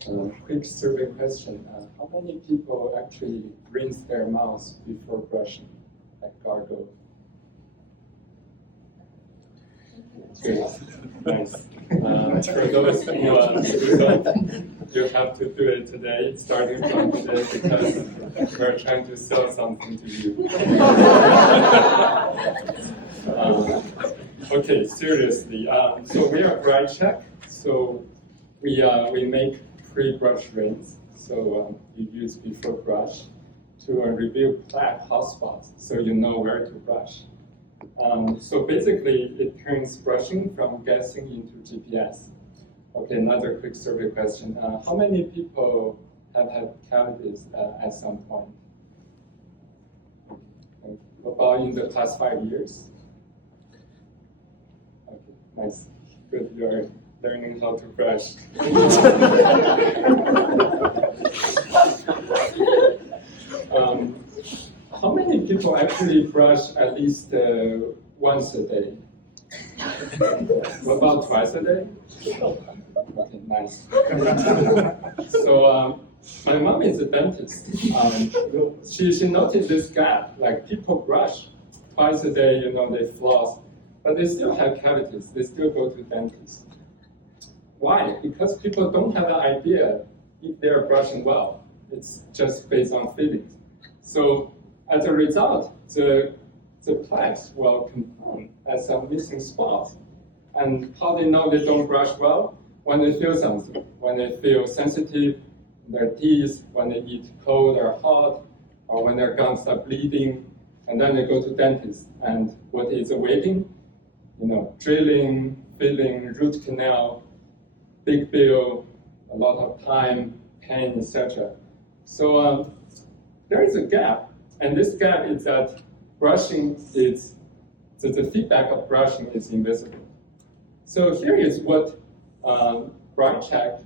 Quick survey question. How many people actually rinse their mouths before brushing, like gargle? Good. Nice. For those who don't, you have to do it today, starting from today, because we're trying to sell something to you. Okay, seriously. So we are BrightCheck. So we make pre-brush rinse. So you use before brush to reveal plaque hotspots, so you know where to brush. So basically, it turns brushing from guessing into GPS. Okay, another quick survey question. How many people have had cavities at some point? Okay. About in the past 5 years? Okay, nice. Good, you are learning how to brush. How many people actually brush at least once a day? What about twice a day? Okay, nice. So my mom is a dentist. She noticed this gap. Like people brush twice a day, they floss, but they still have cavities. They still go to dentists. Why? Because people don't have an idea if they're brushing well. It's just based on feelings. So as a result, the plaques will compound as some missing spots. And how they know they don't brush well? When they feel something, when they feel sensitive, their teeth, when they eat cold or hot, or when their gums start bleeding, and then they go to dentist. And what is awaiting? Drilling, filling, root canal, big bill, a lot of time, pain, etc. So there is a gap, and this gap is that brushing is, the feedback of brushing is invisible. So here is what BrightCheck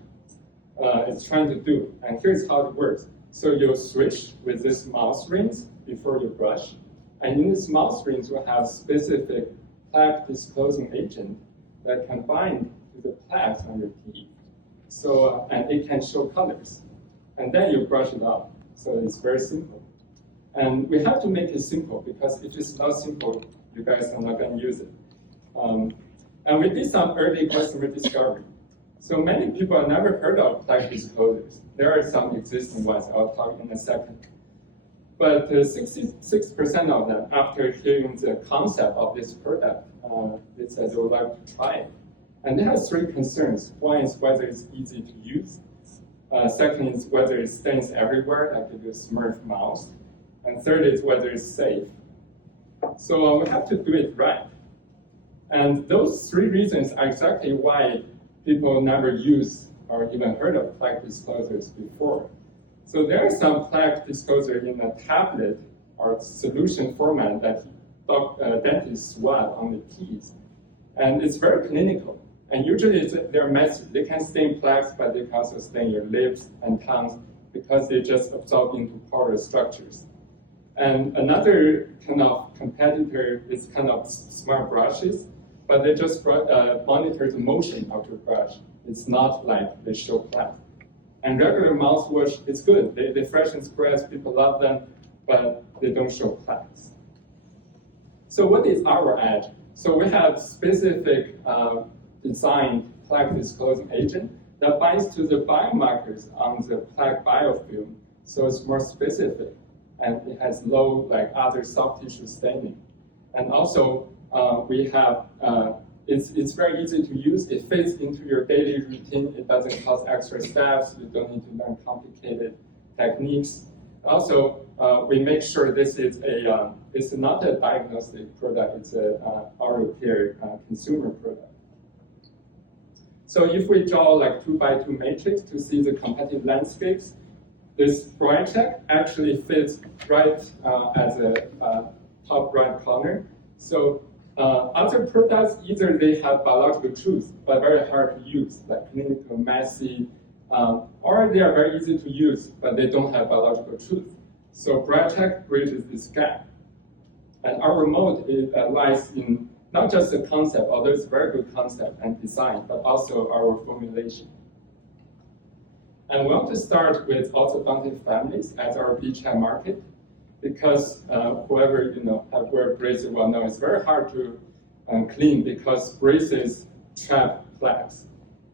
is trying to do, and here's how it works. So you'll switch with this mouth rinse before you brush, and in this mouth rinse you have specific plaque disclosing agent that can bind to the plaques on your teeth. So, and it can show colors. And then you brush it off. So it's very simple. And we have to make it simple, because if it's not simple, you guys are not going to use it. And we did some early customer discovery. So many people have never heard of plaque disclosures. There are some existing ones. I'll talk in a second. But 66% of them, after hearing the concept of this product, they said they would like to try it. And they have 3 concerns. One is whether it's easy to use. Second is whether it stains everywhere, like if you smurf mouse. And third is whether it's safe. So we have to do it right. And those 3 reasons are exactly why people never use or even heard of plaque disclosures before. So there are some plaque disclosure in a tablet or solution format that dentists swab on the teeth. And it's very clinical. And usually they're messy. They can stain plaques, but they can also stain your lips and tongues because they just absorb into porous structures. And another kind of competitor is kind of smart brushes, but they just monitor the motion of your brush. It's not like they show plaques. And regular mouthwash is good. They freshen breath, people love them, but they don't show plaques. So what is our edge? So we have specific designed plaque disclosing agent that binds to the biomarkers on the plaque biofilm, so it's more specific, and it has low, like other soft tissue staining. And also, we have, it's very easy to use. It fits into your daily routine. It doesn't cause extra steps. You don't need to learn complicated techniques. Also, we make sure this is it's not a diagnostic product. It's a oral care consumer product. So if we draw like 2x2 matrix to see the competitive landscapes, this BrightCheck actually fits right as a top right corner. So other products, either they have biological truth, but very hard to use, like clinical, messy, or they are very easy to use, but they don't have biological truth. So BrightCheck bridges this gap. And our mode lies in not just the concept, although it's a very good concept and design, but also our formulation. And we want to start with orthodontic families as our beachhead market, because whoever have wear braces will know it's very hard to clean because braces trap plaques,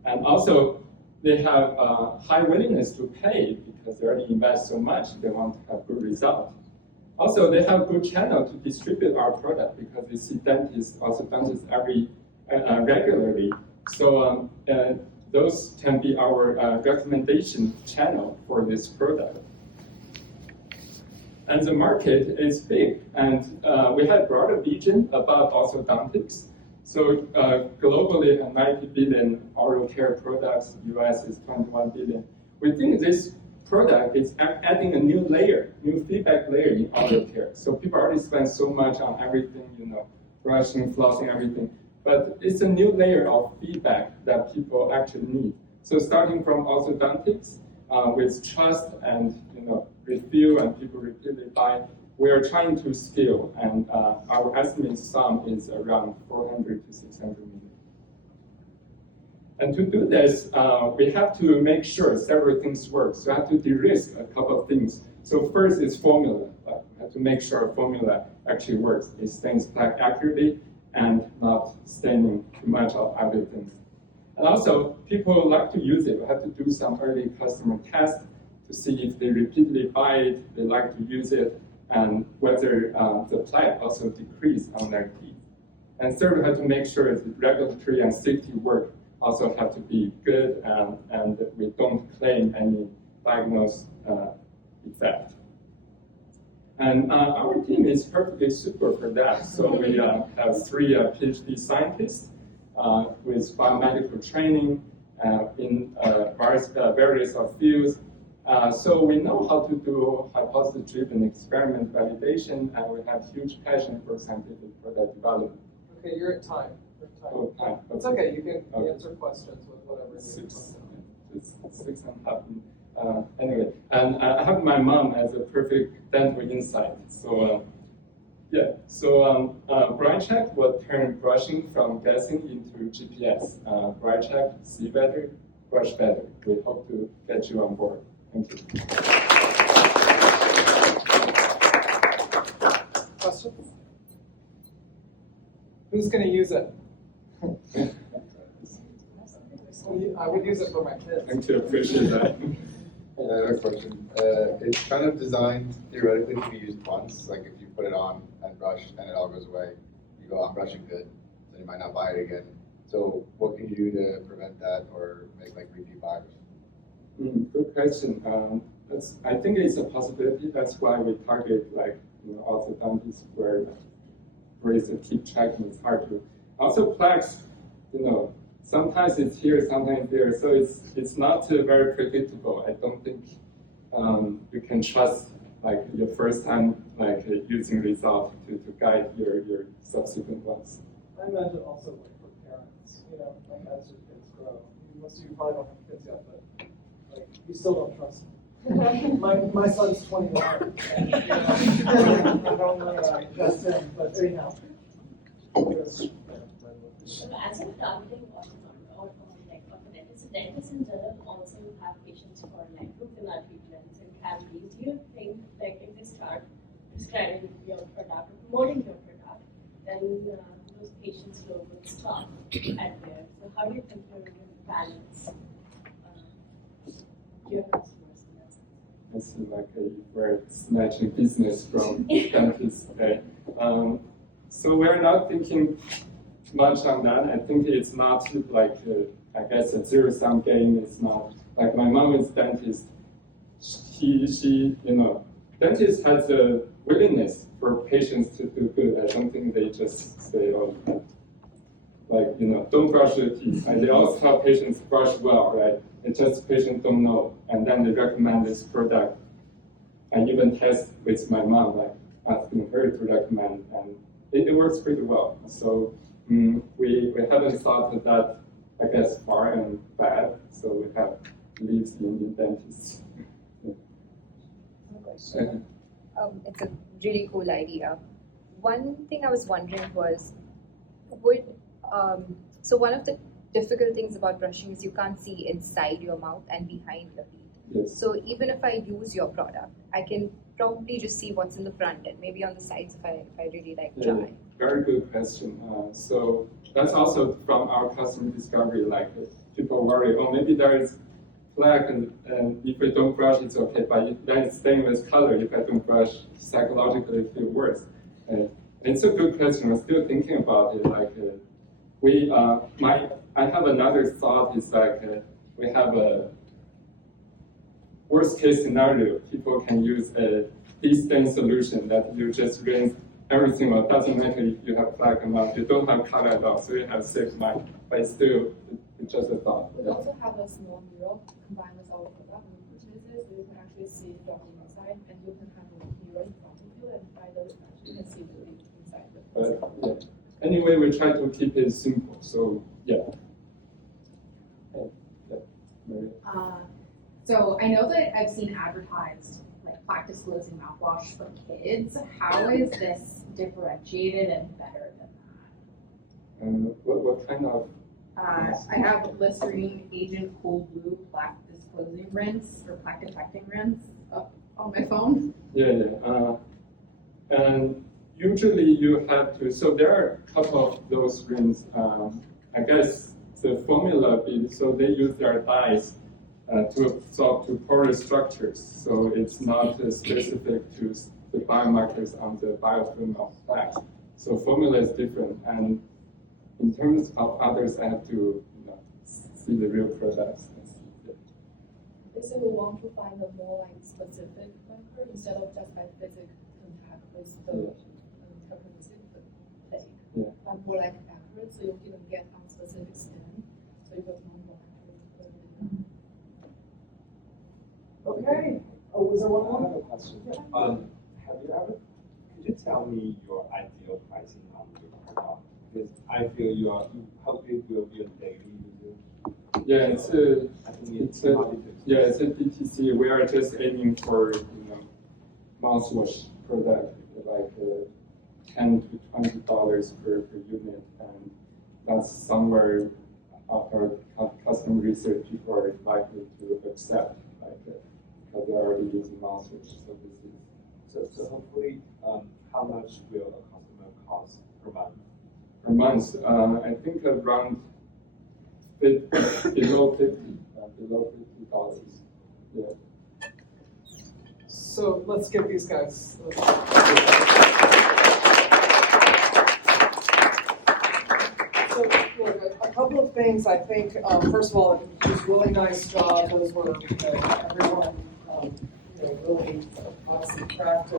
and also they have high willingness to pay because they already invest so much. They want to have good result. Also, they have good channel to distribute our product because they see dentists, orthodontists regularly. So those can be our recommendation channel for this product. And the market is big, and we have broader vision about orthodontics. So globally, 90 billion oral care products, US is 21 billion. We think this product is adding a new layer, new feedback layer in oral care. So people already spend so much on everything, brushing, flossing, everything. But it's a new layer of feedback that people actually need. So starting from orthodontics, with trust and refill and people repeatedly buy, we are trying to scale, and our estimated sum is around 400 to 600 million. And to do this, we have to make sure several things work. So we have to de-risk a couple of things. So first is formula. We have to make sure our formula actually works. It stains plaque accurately and not staining too much of everything. And also, people like to use it. We have to do some early customer tests to see if they repeatedly buy it, they like to use it, and whether the plaque also decrease on their teeth. And third, we have to make sure the regulatory and safety work also have to be good, and we don't claim any diagnosed effect. And our team is perfectly suitable for that. So we have 3 PhD scientists with biomedical training in various fields. So we know how to do hypothesis-driven experiment validation, and we have huge passion for scientific product development. Okay, you're at time. Oh, time. It's okay, you can answer questions with whatever you want. 6.5 minutes. Anyway, and I have my mom as a perfect dental insight. So yeah, so BrightCheck will turn brushing from guessing into GPS. BrightCheck, see better, brush better. We hope to get you on board. Thank you. Questions? Who's going to use it? I would use it for my kids. Thank you, appreciate that. I have a question. It's kind of designed theoretically to be used once. Like if you put it on and brush and it all goes away, you go, I'm brushing good, then you might not buy it again. So what can you do to prevent that or make like repeat buyers? Good question. I think it's a possibility. That's why we target orthodontists where braces keep checking. It's hard to. Also plaques, sometimes it's here, sometimes there. So it's not very predictable. I don't think you can trust your first time using result to guide your subsequent ones. I imagine also for parents, as your kids grow. Most of you probably don't have kids yet, but you still don't trust me. my son's 21. I don't want to trust him, but anyhow. So as you're targeting orthodontists, dentists in general also have patients for root canal treatments and cavities. Do you think if they start prescribing your product, promoting your product, then those patients will stop at there? So how do you think you're going to balance your customers in that sense? I see we're snatching business from dentists. Okay. So we're not thinking much on that. I think it's not I guess a zero-sum game. It's not like my mom is dentist. She dentist has a willingness for patients to do good. I don't think they just say, don't brush your teeth. And they always tell patients brush well, right? It's just patients don't know, and then they recommend this product. I even test with my mom, asking her to recommend, and it works pretty well. So we haven't thought of that, I guess, far and bad. So we have beliefs in dentists. It's a really cool idea. One thing I was wondering was, so one of the difficult things about brushing is you can't see inside your mouth and behind your teeth. Yes. So even if I use your product, I can probably just see what's in the front and maybe on the sides if I really like Yeah, try. very good question. So that's also from our customer discovery. Like people worry, oh, maybe there is plaque, and if we don't brush, it's okay. But then it's stainless color. If I don't brush, psychologically it feels worse. It's a good question. I'm still thinking about it. Like I have another thought. Is like we have a worst case scenario. People can use a destain solution that you just rinse everything out. Doesn't matter if you have plaque or not. You don't have color at all, so you have safe mind. But still, it's just a thought. We also have a small mirror combined with our product when you purchase it, so you can actually see the drop inside, and you can have a mirror in front of you, and by the reflection, you can see the inside the But yeah. Anyway, we try to keep it simple. So yeah. Maria. So I know that I've seen advertised like plaque disclosing mouthwash for kids. How is this differentiated and better than that? And what kind of? I have Listerine Agent Cool Blue plaque disclosing rinse or plaque detecting rinse up on my phone. Yeah. And usually you have to. So there are a couple of those rings. I guess the formula. So they use their dyes to absorb to porous structures. So it's not specific to the biomarkers on the biofilm of plaque. So formula is different. And in terms of others, I have to see the real products. Basically, we want to find a more like specific marker instead of just like physical contact with the plaque. Yeah. But more like accurate, so you can get on specific skin, so you get more accurate. Okay. Oh, was there one I have more? a question. Could you tell me your ideal pricing on your product? Because I feel how big will be a daily user? Yeah, it's a I think it's a DTC. We are just aiming for mouthwash product like $10 to $20 per unit, and that's somewhere after custom research people are likely to accept, because they're already using mouthwash. So this is So hopefully, how much will a customer cost per month? per month. I think around below $50. Yeah. So let's get these guys. So look, a couple of things I think, first of all, it was a really nice job. Those were, everyone, really awesome practice.